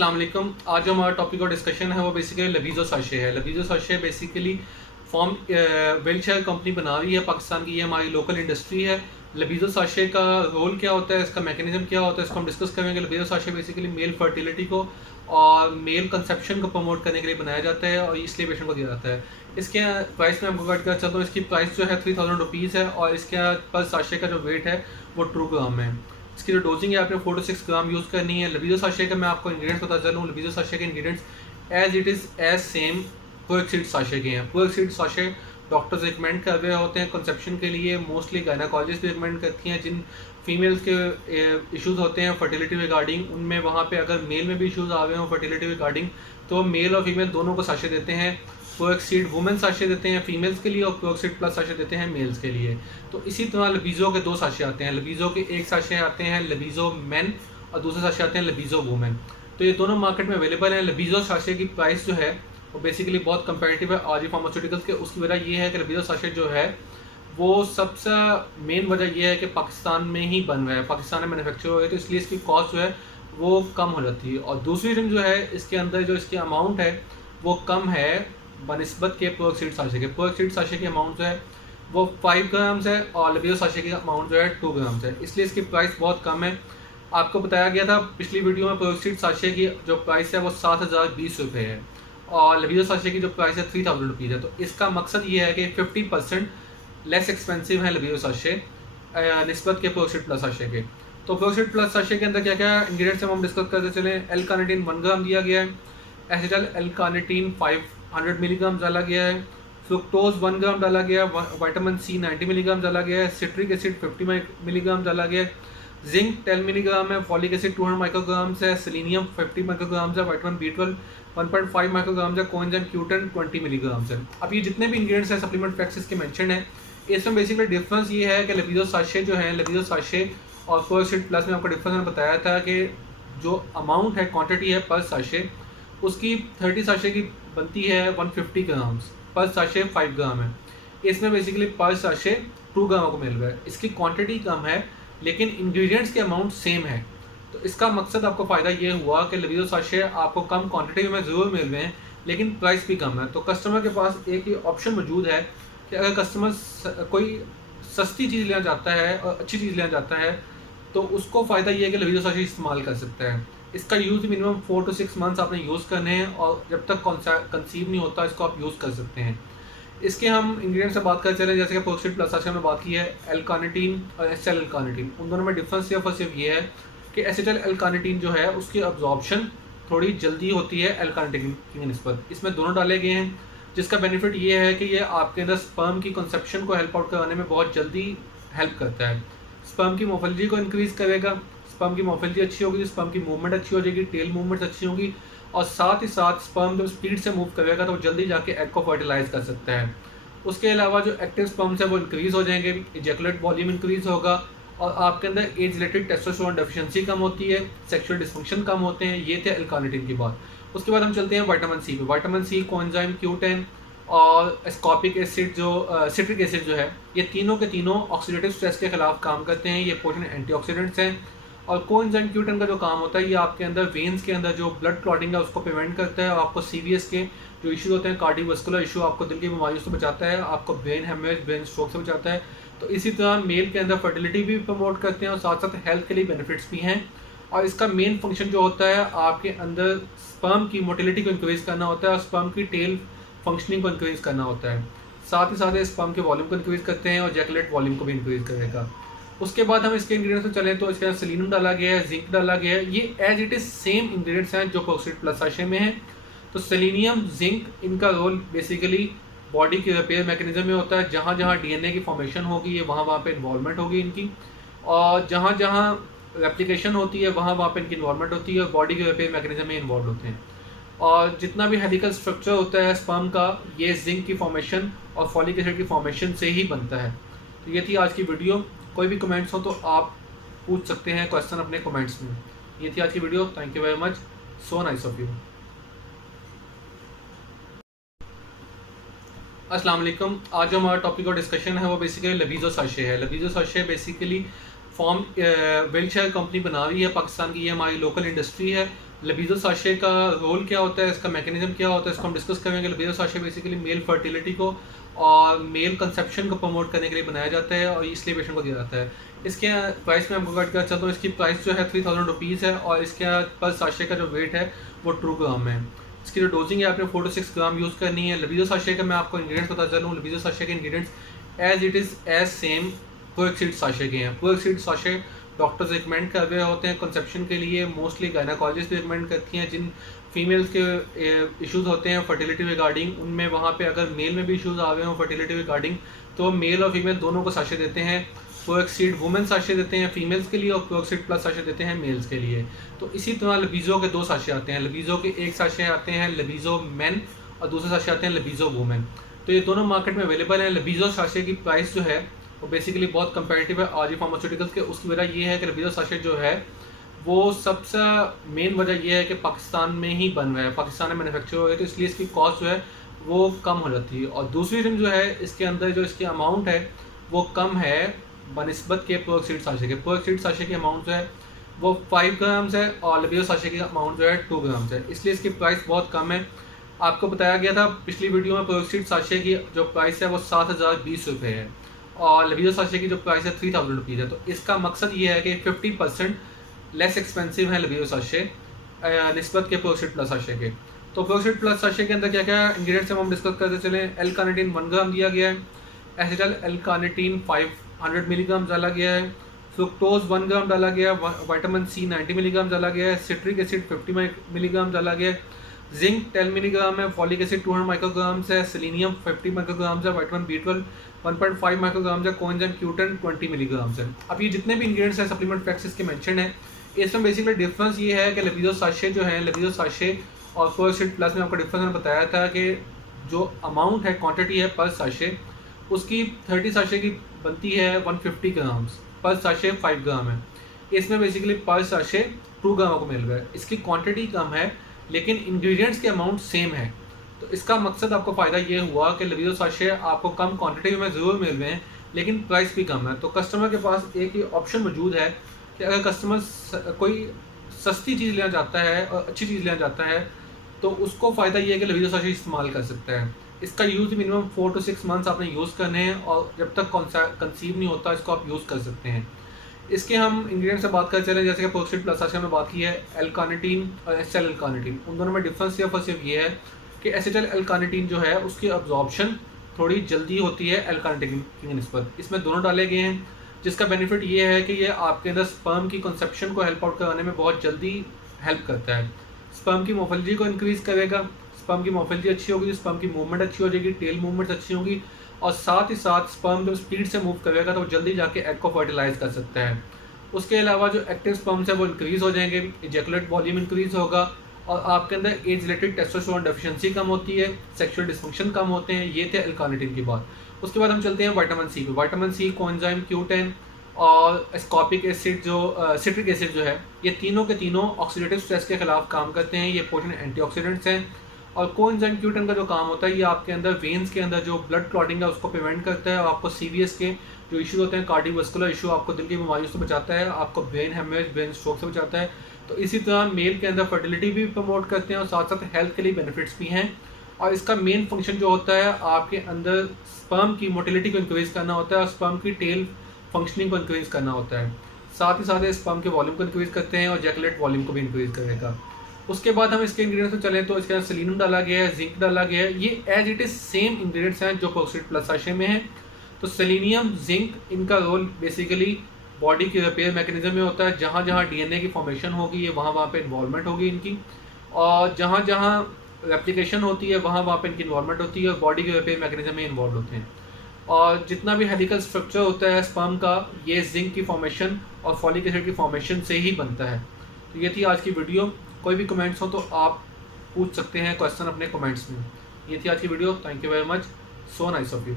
अस्सलाम वालेकुम। आज जो हमारा टॉपिक और डिस्कशन है वो बेसिकली लबीज़ो साशे है। लबीज़ो साशे बेसिकली वेलशायर कंपनी बना रही है पाकिस्तान की, ये हमारी लोकल इंडस्ट्री है। लबीज़ो साशे का रोल क्या होता है, इसका मैकेनिज्म क्या होता है, इसको हम डिस्कस करेंगे। लबीज़ो साशे बेसिकली मेल फर्टिलिटी को और मेल कंसेप्शन को प्रमोट करने के लिए बनाया जाता है और इसलिए पेशेंट को दिया जाता है। इसके प्राइस में आपको गाइड कर चलता हूँ। इसकी प्राइस जो है 3000 रुपीज़ है और इसके पर साशे का जो वेट है वो 2 ग्राम है। इसकी जो डोजिंग है आपने 4 से 6 ग्राम यूज़ करनी है। लबीज़ो साशे का मैं आपको इंग्रीडियंट्स बता चलूँ। लबीज़ो साशे के ingredients as it is as same Proxeed sachet के हैं। प्रोएक्सीड साशे डॉक्टर्स रिकमेंड कर रहे होते हैं कंसेप्शन के लिए, मोस्टली गायनाकोलॉजिस्ट भी रिकमेंड करती हैं। जिन फीमेल्स के इश्यूज़ होते हैं फर्टिलिटी रिगार्डिंग, उनमें वहाँ पे अगर मेल में भी इश्यूज़ आ रहे हों फर्टिलिटी रिगार्डिंग, तो मेल और फीमेल दोनों को साशे देते हैं। प्रोएक्सीड वुमेन साशे देते हैं फीमेल्स के लिए और प्रोएक्सीड प्लस साशे देते हैं मेल्स के लिए। तो इसी तरह लबीज़ो के 2 साशे आते हैं। लबीज़ो के एक साशे आते हैं लबीज़ो मेन और दूसरे साशे आते हैं लबीज़ो वुमेन। तो ये दोनों मार्केट में अवेलेबल हैं। लबीज़ो साशे की प्राइस जो है वो बेसिकली बहुत कंपेरेटिव है आरजी फार्मास्यूटिकल्स के। उसकी वजह ये है कि लबीज़ो साशे जो है वो सबसे मेन वजह ये है कि पाकिस्तान में ही बन रहा है, पाकिस्तान में मैन्युफैक्चर हो रहा है, तो इसलिए इसकी कॉस्ट जो है वो कम हो जाती है। और दूसरी रीज़न जो है इसके अंदर जो इसकी अमाउंट है वो कम है बनिस्बत के प्रोएक्सीड साशे के। प्रोएक्सीड साशे की अमाउंट जो है वो 5 ग्राम्स है और लबीज़ो साशे की अमाउंट जो है 2 ग्राम्स है, इसलिए इसकी प्राइस बहुत कम है। आपको बताया गया था पिछली वीडियो में प्रोएक्सीड साशे की जो प्राइस है वो 7020 रुपये है और लबीज़ो साशे की जो प्राइस है 3000 रुपीज़ है। तो इसका मकसद ये है कि 50% लेस एक्सपेंसिव है लबीज़ो साशे निस्बत के प्रोएक्सीड प्लस साशे के। तो प्रोएक्सीड प्लस साशे के अंदर क्या क्या इंग्रीडियंट्स हम डिस्कस करते चले। एल कार्निटीन 1 ग्राम दिया गया है, एसिटाइल एल कार्निटीन 500 मिलीग्राम डाला गया है, फ्रुक्टोज 1 ग्राम डाला गया है, विटामिन सी 90 मिलीग्राम डाला गया है, सिट्रिक एसिड 50 मिलीग्राम डाला गया है, जिंक 10 मिलीग्राम है, फॉलिक एसिड 200 माइक्रोग्राम्स है, सेलेनियम 50 माइक्रोग्राम्स है, विटामिन B12 1.5 माइक्रोग्राम्स है, कोएंजाइम Q10 20 मिलीग्राम्स है। अब ये जितने भी इंग्रीडियंट्स हैं सप्लीमेंट फैक्ट्स इसके मेंशन है। इसमें बेसिकली डिफरेंस ये है कि लबीज़ो साशे जो है, लबीज़ो साशे और प्रोएक्सीड प्लस में आपको डिफरेंस मैंने बताया था कि जो अमाउंट है क्वांटिटी है पर साशे, उसकी 30 साशे की बनती है 150 ग्राम्स, पर साशे 5 ग्राम है। इसमें बेसिकली पर साशे 2 ग्राम को मिल रहा है। इसकी क्वांटिटी कम है लेकिन इंग्रेडिएंट्स के अमाउंट सेम है। तो इसका मकसद आपको फ़ायदा ये हुआ कि लबीज़ो साशे आपको कम क्वांटिटी में ज़रूर मिल रहे हैं लेकिन प्राइस भी कम है। तो कस्टमर के पास एक ही ऑप्शन मौजूद है कि अगर कस्टमर कोई सस्ती चीज़ लेना चाहता है और अच्छी चीज़ लेना चाहता है तो उसको फ़ायदा ये है कि लबीज़ो साशे इस्तेमाल कर सकता है। इसका यूज़ मिनिमम 4 to 6 मंथ्स आपने यूज़ करने हैं और जब तक कंसीव नहीं होता इसको आप यूज़ कर सकते हैं। इसके हम इंग्रेडिएंट्स से बात कर चले, जैसे कि प्रोएक्सीड प्लस साशे में बात की है एल कार्निटीन और एसिटाइल एल कार्निटीन, उन दोनों में डिफरेंस सिर्फ ये है कि एसिटाइल एल कार्निटीन जो है उसकी अब्जॉर्प्शन थोड़ी जल्दी होती है एल कार्निटीन की निस्बत। इसमें दोनों डाले गए हैं जिसका बेनिफिट ये है कि ये आपके अंदर स्पर्म की कंसेप्शन को हेल्प आउट कराने में बहुत जल्दी हेल्प करता है। स्पर्म की मोर्फोलॉजी को इंक्रीज़ करेगा, स्पर्म की मोर्फोलॉजी अच्छी होगी, स्पर्म की मूवमेंट अच्छी हो जाएगी, टेल मूवमेंट अच्छी होगी और साथ ही साथ स्पर्म जब स्पीड से मूव करेगा तो वो जल्दी जाके एग को फर्टिलाइज कर सकता है। उसके अलावा जो एक्टिव स्पर्म्स है वो इंक्रीज़ हो जाएंगे, इजैकुलेट वॉल्यूम इंक्रीज़ होगा और आपके अंदर एज रिलेटेड टेस्टोस्टेरोन डेफिशिएंसी कम होती है, सेक्सुअल डिस्फंक्शन कम होते हैं। ये थे एल कार्निटीन की बात। उसके बाद हम चलते हैं विटामिन सी पे। विटामिन सी, कोएंजाइम Q10 और एस्कॉर्बिक एसिड जो सिट्रिक एसिड जो है, ये तीनों के तीनों ऑक्सीडेटिव स्ट्रेस के खिलाफ काम करते हैं। ये पोटेंट एंटीऑक्सीडेंट्स हैं। और कोएंजाइम Q10 का जो काम होता है ये आपके अंदर वेन्स के अंदर जो ब्लड क्लॉटिंग है उसको प्रिवेंट करता है और आपको सीवीएस के जो इशू होते हैं, कार्डियोवास्कुलर इशू, आपको दिल की बीमारियों से बचाता है, आपको ब्रेन हेमरेज, ब्रेन स्ट्रोक से बचाता है। तो इसी तरह मेल के अंदर फर्टिलिटी भी प्रमोट करते हैं और साथ साथ हेल्थ के लिए बेनिफिट्स भी हैं। और इसका मेन फंक्शन जो होता है आपके अंदर स्पर्म की मोटिलिटी को इंक्रीज़ करना होता है और स्पर्म की टेल फंक्शनिंग को इंक्रीज़ करना होता है। साथ ही साथ स्पर्म के वॉल्यूम को इंक्रीज़ करते हैं और जैकुलेट वॉल्यूम को भी इंक्रीज़ करेगा। उसके बाद हम इसके इंग्रेडिएंट्स में चलें तो इसके अंदर सेलेनियम डाला गया है, जिंक डाला गया है। ये as it is same ingredients हैं जो प्रोएक्सीड प्लस साशे में है। तो सेलेनियम, जिंक, इनका रोल बेसिकली बॉडी के रिपेयर मैकेनिज्म में होता है। जहाँ जहाँ डीएनए की फॉर्मेशन होगी ये वहाँ पे इन्वॉल्वमेंट होगी इनकी, और जहाँ जहाँ रेप्लिकेशन होती है वहाँ पे इनकी इन्वॉल्वमेंट होती है और बॉडी के रिपेयर मैकेनिज्म में इन्वॉल्व होते हैं। और जितना भी हेलिकल स्ट्रक्चर होता है स्पर्म का, ये जिंक की फॉर्मेशन और फॉलिक एसिड की फॉर्मेशन से ही बनता है। तो ये थी आज की वीडियो। कोई भी कमेंट्स हो तो आप पूछ सकते हैं क्वेश्चन अपने कमेंट्स में। ये थी आज की video. Thank you very much, so nice of you. अस्सलाम वालेकुम। आज जो हमारा टॉपिक और डिस्कशन है वो बेसिकली लबीज़ो साशे है। लबीज़ो साशे बेसिकली वेलशायर कंपनी बना रही है पाकिस्तान की, ये हमारी लोकल इंडस्ट्री है। लबीजो साशे का रोल क्या होता है, इसका मैकेनिज्म क्या होता है, इसको हम डिस्कस करेंगे। लबीजो साशे बेसिकली मेल फर्टिलिटी को और मेल कंसेप्शन को प्रमोट करने के लिए बनाया जाता है और इसलिए पेशेंट को दिया जाता है। इसके प्राइस में आपको गाइड करना चाहता हूँ। इसकी प्राइस जो है 3000 रुपीज़ है और इसके पर साशे का जो वेट है वो 2 ग्राम है। इसकी जो डोजिंग है आपने 4 to 6 ग्राम यूज़ करनी है। लबीजो साशे का मैं आपको इंग्रीडियंट्स बता चलूँ। लबीजो साशे के ingredients as it is as same Proxeed sachet के हैं। प्रोएक्सीड साशे डॉक्टर्स रिकमेंड कर रहे होते हैं कंसेप्शन के लिए, मोस्टली गायनाकोलॉजिस्ट भी रिकमेंड करती हैं। जिन फीमेल्स के इश्यूज़ होते हैं फर्टिलिटी रिगार्डिंग, उनमें वहाँ पे अगर मेल में भी इश्यूज़ आ गए हों फर्टिलिटी रिगार्डिंग, तो मेल और फीमेल दोनों को साशे देते हैं। प्रोएक्सीड वुमेन साशे देते हैं फीमेल्स के लिए और प्रोएक्सीड प्लस साशे देते हैं मेल्स के लिए। तो इसी तरह लबीजो के 2 साशे आते हैं। लबीजो के एक साशे आते हैं लबीजो मेन और दूसरे साशे आते हैं लबीजो वुमेन। तो ये दोनों मार्केट में अवेलेबल हैं। लबीजो साशे की प्राइस जो है वो बेसिकली बहुत कंपेरेटिव है आरजी फार्मास्यूटिकल्स के। उसकी वजह ये है कि लबीजो साशे जो है वो सबसे मेन वजह ये है कि पाकिस्तान में ही बन रहा है, पाकिस्तान में मैन्युफैक्चर हो रहा है, तो इसलिए इसकी कॉस्ट जो है वो कम हो जाती है। और दूसरी थिंग जो है इसके अंदर जो इसकी अमाउंट है वो कम है बनिस्बत के प्रोएक्सीड साशे के। प्रोएक्सीड साशे की अमाउंट जो है वो 5 ग्राम्स है और लबीजो साशे की अमाउंट जो है 2 ग्राम्स है, इसलिए इसकी प्राइस बहुत कम है। आपको बताया गया था पिछली वीडियो में प्रोएक्सीड साशे की जो प्राइस है वो 7020 रुपये है और लबीजो साशे की जो प्राइस है 3000 रुपीज़ है। तो इसका मकसद ये है कि 50% लेस एक्सपेंसिव है लबीजो साशे निस्बत के प्रोएक्सीड प्लस साशे के। तो प्रोएक्सीड प्लस साशे के अंदर क्या क्या इंग्रीडियंट्स हम डिस्कस करते चलें। एल कार्निटीन 1 ग्राम दिया गया है, एसिटाइल एल कार्निटीन 500 मिलीग्राम डाला गया है, फ्रुक्टोज 1 ग्राम डाला गया है, विटामिन सी 90 मिलीग्राम डाला गया है, सिट्रिक एसिड 50 मिलीग्राम डाला गया है, जिंक 10 मिलीग्राम है, फॉलिक एसिड 200 माइक्रोग्राम्स है, सेलेनियम 50 माइक्रोग्राम्स है, विटामिन B12 1.5 माइक्रोग्राम्स है, कोएंजाइम Q10 20 मिलीग्राम्स है। अब ये जितने भी इंग्रीडियंट्स हैं सप्लीमेंट फैक्ट्स इसके मेंशन है। इसमें बेसिकली डिफरेंस ये है कि लबीजो साशे जो है, लबीजो साशे और प्रोएक्सीड प्लस में आपको डिफरेंस मैंने बताया था कि जो अमाउंट है क्वांटिटी है पर साशे उसकी 30 साशे की बनती है 150 ग्राम्स, पर साशे 5 ग्राम है। इसमें बेसिकली पर साशे 2 ग्राम को मिल रहा है। इसकी क्वांटिटी कम है लेकिन इंग्रेडिएंट्स के अमाउंट सेम है। तो इसका मकसद आपको फ़ायदा ये हुआ कि लबीजो साशे आपको कम क्वांटिटी में ज़रूर मिल रहे हैं लेकिन प्राइस भी कम है। तो कस्टमर के पास एक ही ऑप्शन मौजूद है कि अगर कस्टमर कोई सस्ती चीज़ लेना चाहता है और अच्छी चीज़ लेना चाहता है तो उसको फ़ायदा ये है कि लबीजो साशे इस्तेमाल कर सकता है। इसका यूज़ मिनिमम 4 to 6 मंथ्स आपने यूज़ करने हैं और जब तक कंसीव नहीं होता इसको आप यूज़ कर सकते हैं। इसके हम इंग्रेडिएंट्स से बात कर चलें, जैसे कि प्रोएक्सीड प्लस साशे में बात की है एल कार्निटीन और एसिटाइल एल कार्निटीन, उन दोनों में डिफरेंस सिर्फ ये है कि एसिटाइल एल कार्निटीन जो है उसकी अब्जॉर्प्शन थोड़ी जल्दी होती है एल कार्निटीन की निस्बत। इसमें दोनों डाले गए हैं जिसका बेनिफिट ये है कि ये आपके अंदर स्पर्म की कंसेप्शन को हेल्प आउट कराने में बहुत जल्दी हेल्प करता है। स्पर्म की मोर्फोलॉजी को इंक्रीज़ करेगा, स्पर्म की मोर्फोलॉजी अच्छी होगी, स्पर्म की मूवमेंट अच्छी हो जाएगी, टेल मूवमेंट्स अच्छी होगी और साथ ही साथ स्पर्म जब स्पीड से मूव करेगा तो जल्दी जाके एग को फर्टिलाइज कर सकता है। उसके अलावा जो एक्टिव स्पर्म्स है वो इंक्रीज़ हो जाएंगे, इजैकुलेट वॉल्यूम इंक्रीज़ होगा और आपके अंदर एज रिलेटेड टेस्टोस्टेरोन डेफिशिएंसी कम होती है, सेक्सुअल डिस्फंक्शन कम होते हैं। ये थे एल कार्निटीन की बात। उसके बाद हम चलते हैं विटामिन सी पे। विटामिन सी, कोएंजाइम Q10 और एस्कॉर्बिक एसिड जो सिट्रिक एसिड जो है, ये तीनों के तीनों ऑक्सीडेटिव स्ट्रेस के खिलाफ काम करते हैं। ये पोटेंट एंटीऑक्सीडेंट्स हैं और कोएंजाइम Q10 का जो काम होता है ये आपके अंदर वेन्स के अंदर जो ब्लड क्लॉटिंग है उसको प्रिवेंट करता है और आपको CVS के जो इशू होते हैं कार्डियोवास्कुलर इशू, आपको दिल की बीमारियों से बचाता है, आपको ब्रेन हेमरेज, ब्रेन स्ट्रोक से बचाता है। तो इसी तरह मेल के अंदर फर्टिलिटी भी प्रमोट करते हैं और साथ साथ हेल्थ के लिए बेनिफिट्स भी हैं। और इसका मेन फंक्शन जो होता है आपके अंदर स्पर्म की मोटिलिटी को इंक्रीज़ करना होता है और स्पर्म की टेल फंक्शनिंग को इंक्रीज़ करना होता है। साथ ही साथ स्पर्म के वॉल्यूम को इंक्रीज़ करते हैं और जैकुलेट वॉल्यूम को भी इंक्रीज़ करेगा। उसके बाद हम इसके इंग्रेडिएंट्स में चलें तो इसके अंदर सेलेनियम डाला गया है, जिंक डाला गया है। ये as it is same ingredients हैं जो प्रोएक्सीड प्लस साशे में है। तो सेलेनियम, जिंक, इनका रोल बेसिकली बॉडी के रिपेयर मैकेनिज्म में होता है। जहाँ जहाँ DNA की फॉर्मेशन होगी ये वहाँ पे इन्वॉल्वमेंट होगी इनकी, और जहाँ जहाँ रेप्लिकेशन होती है वहाँ पे इनकी इन्वॉल्वमेंट होती है और बॉडी के रिपेयर मैकेनिज्म में इन्वॉल्व होते हैं। और जितना भी हेलिकल स्ट्रक्चर होता है स्पर्म का ये जिंक की फॉर्मेशन और फॉलिक एसिड की फॉर्मेशन से ही बनता है। तो ये थी आज की वीडियो। कोई भी कमेंट्स हो तो आप पूछ सकते हैं क्वेश्चन अपने कमेंट्स में। ये थी आज की video. Thank you very much. So nice of you.